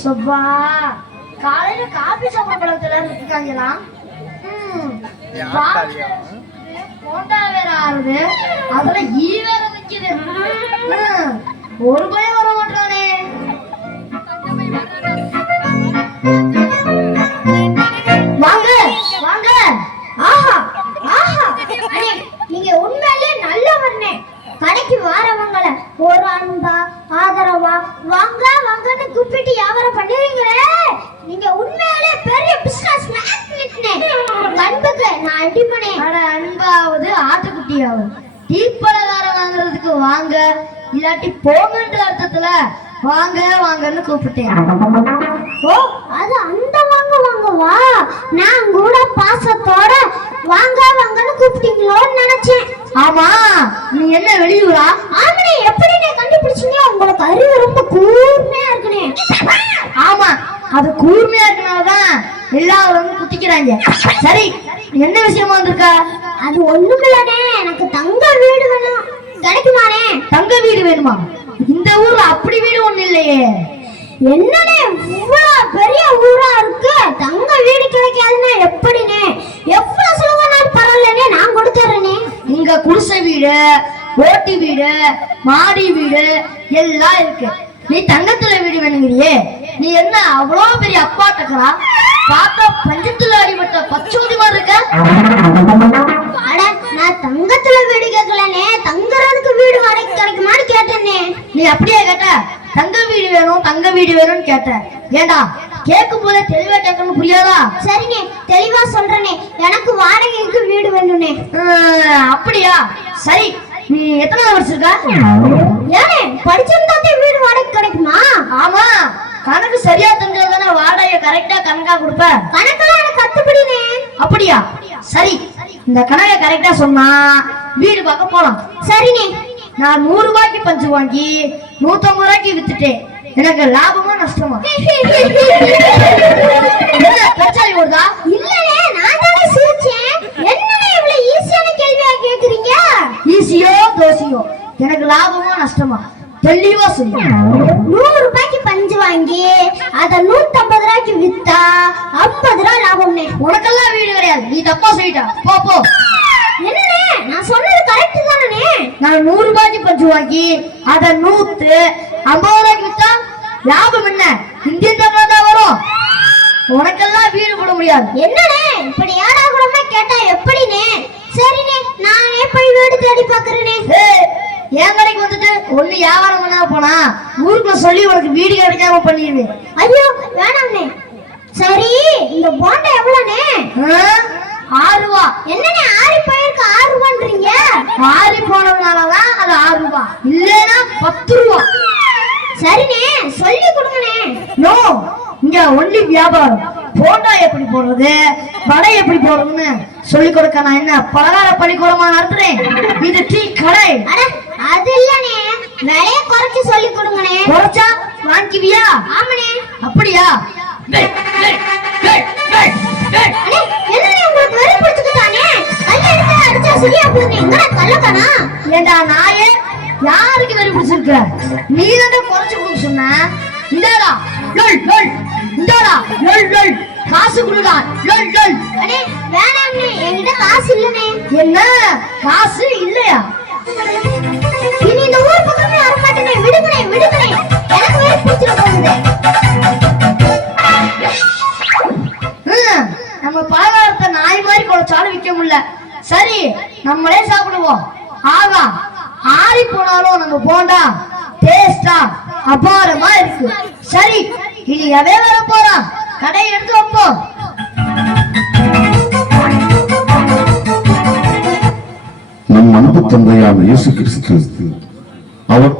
சுப்பா காலையில காபி சாப்பிட பழக்கத்துல இருக்காங்களா? போண்டா வேற ஆறுது, அதுல ஈ வேற நிக்குது. ஒரு பயம் வர மாட்டானே. வாங்க வாங்க. ஆஹா ஆஹா, அண்ணே நீங்க உண்மையிலே நல்லவர்னே. கடைக்கு வாரவங்கள ஒரு அன்பா ஆதரவா வாங்க வாங்கன்னு கூப்பிட்டு வியாபாரம் பண்ணுவீங்களே, நீங்க உண்மையிலே பெரிய பிசினஸ் மேக்னெட்னே. அன்புக்கு நான் அடிமனே. அட அன்பாவது ஆட்டுக்குட்டியாவது தீப்பலகாரம் வாங்குறதுக்கு வாங்க, இல்லாட்டி போங்கன்ற அர்த்தத்துல வாங்க வாங்கன்னு கூப்பிட்டேன். ஓ, அது அந்த வாங்க வாங்க வா. நான் கூட பாசத்தோட வாங்க வாங்கன்னு கூப்பிட்டீங்களோன்னு நினைச்சேன். ஆமா, நீ என்ன வெளியூரா? ஆமனே, எப்படி நீ கண்டுபிடிச்சீங்க? உங்களுக்கு அறிவு ரொம்ப கூர்மையா இருக்குனே. ஆமா, அது கூர்மையா இருக்கனாலதான் எல்லாரும் வந்து குத்திக்கிறாங்க. சரி, என்ன விஷயமா வந்திருக்கா? அது ஒண்ணுமில்லனே, எனக்கு தங்க வீடு வேணும். கிடைக்குமானே? தங்க வீடு வேணுமா? இந்த ஊர்ல அப்படி வீடு ஒண்ணு இல்லையே. என்னனே, இவ்வளவு பெரிய ஊரா இருக்கு, தங்க வீடு கிடைக்காதுன்னா எப்படினே? எவ்வளவு சொல்லுவானாலும் பரவாயில்லனே, நான் கொடுத்துறேனே. இங்க குடிசை வீடு, ஓட்டி வீடு, மாடி வீடு எல்லாம் இருக்கு. நீ தங்கத்துல வீடு வேணுங்கிறியே, நீ என்ன அவ்வளோ பெரிய அப்பாட்டக்கரா? பார்த்தா பஞ்சத்துல அடிபட்ட பச்சோதி மாதிரி இருக்க. அட, நான் தங்கத்துல வீடு கேட்கலனே, தங்குறதுக்கு வீடு வாடகை கிடைக்குமான்னு கேட்டேனே. நீ அப்படியே கேட்ட? தங்க வீடு வேணும் தங்க வீடு வேணும்னு கேட்ட. ஏண்டா, கேட்கும் போதே தெளிவா கேட்கணும், புரியாதா? சரிண்ணே, தெளிவா சொல்றேனே, எனக்கு வாடகைக்கு வீடு வேணும்னே. அப்படியா? சரி, நீ எத்தனை வருஷம் இருக்க? ஏனே, படிச்சிருந்தாத்தே வீடு வாடகை கிடைக்குமா? ஆமா, கணக்கு சரியா தெரிஞ்சதானே வாடகை கரெக்டா கணக்கா கொடுப்ப. கணக்கெல்லாம் எனக்கு கத்துப்படினே. அப்படியா? சரி, இந்த கணக்கை கரெக்டா சொன்னா வீடு பார்க்க போலாம். சரிண்ணே. நான் 100 ரூபாய்க்கு பஞ்சு வாங்கி 150 ரூபாய்க்கு வித்துட்டேன். எனக்கு லாபமா நஷ்டமா? பிரச்சனை வருதா? இல்லனே, நான் தானே சிரிச்சேன். என்னனே இவ்வளவு ஈஸியான கேள்வியா கேக்குறீங்க? ஈஸியோ தோசியோ, எனக்கு லாபமா நஷ்டமா தெளிவா சொல்லு. 100 ரூபாய்க்கு பஞ்சு வாங்கி அத 150 ரூபாய்க்கு வித்தா 50 ரூபாய் லாபம்னே. உனக்கெல்லாம் வீடு கிடையாது, நீ தப்பா சொல்லிட்ட. போ போ. என்னனே, நான் சொன்னது கரெக்ட் தானே? நான் 100 ரூபாய்க்கு பஞ்சு வாங்கி அத 150 ரூபாய்க்கு வித்தா லாபம் என்ன? இந்திய தமிழ் தான் வரும். உனக்கெல்லாம் வீடு போட முடியாது. என்னனே, இப்படி யாரா கூடமா கேட்டா எப்படினே? சரினே, நானே போய் வீடு தேடி பாக்குறேனே. என் கடைக்கு வந்துட்டு ஒண்ணு வியாபாரம் பண்ணா போனா ஊருக்குள்ள சொல்லி உனக்கு வீடு கிடைக்காம பண்ணிடுவேன். ஐயோ வேணாம்னே. சரி, இந்த போண்டா எவ்வளவுனே? 6 ரூபா. என்னனே, ஆறி போயிருக்கு 6 ரூபான்றீங்க? ஆறி போனதுனாலதான் அது 6 ரூபா, இல்லைன்னா 10 ரூபா. சரினே, சொல்லி கொடுங்கனே. நோ, இங்க ஒன்லி வியாபாரம். போண்டா எப்படி போடுறது, வடை எப்படி போடுறதுன்னு சொல்லி கொடுக்க நான் என்ன பலகார பள்ளிக்கூடமா நடத்துறேன்? இது டீ கடை. அது இல்லனே, விலைய குறைச்சு சொல்லி கொடுங்கனே. குறைச்சா வாங்கிவியா? ஆமனே. அப்படியா? உங்களுக்கு வெறி பிடிச்சுக்கிட்டானே, கல்ல எடுத்து அடிச்சா சரியா போகுது. எங்கடா கள்ளக்கனா? ஏண்டா நாயே, யாருக்கு வெறி பிடிச்சிருக்க? நீ தான் குறைச்சு கொடுக்க சொன்ன. இந்தாடா லொல் லொல், இந்தாடா லொல் லொல், காசு குடுடா லொல் லொல். அடே வேணாம்னே, என்கிட்ட காசு இல்லனே. என்ன காசு இல்லையா? இனி இந்த ஊர் பக்கமே வர மாட்டேனே. விடுங்கனே விடுங்கனே, எனக்கு வெறி பிடிச்சிர போகுது. நம்ம பலகாரத்தை நாய் மாதிரி குறைச்சாலும் விற்க முடியல. சரி, நம்மளே சாப்பிடுவோம். ஆகா, ஆறி போனாலும் நம்ம போண்டா டேஸ்டா அபாரமா இருக்கு. சரி, இனி எவே வர போறோம், கடையை எடுத்து வைப்போம். நம் அன்பு தந்தையான இயேசு கிறிஸ்து அவர்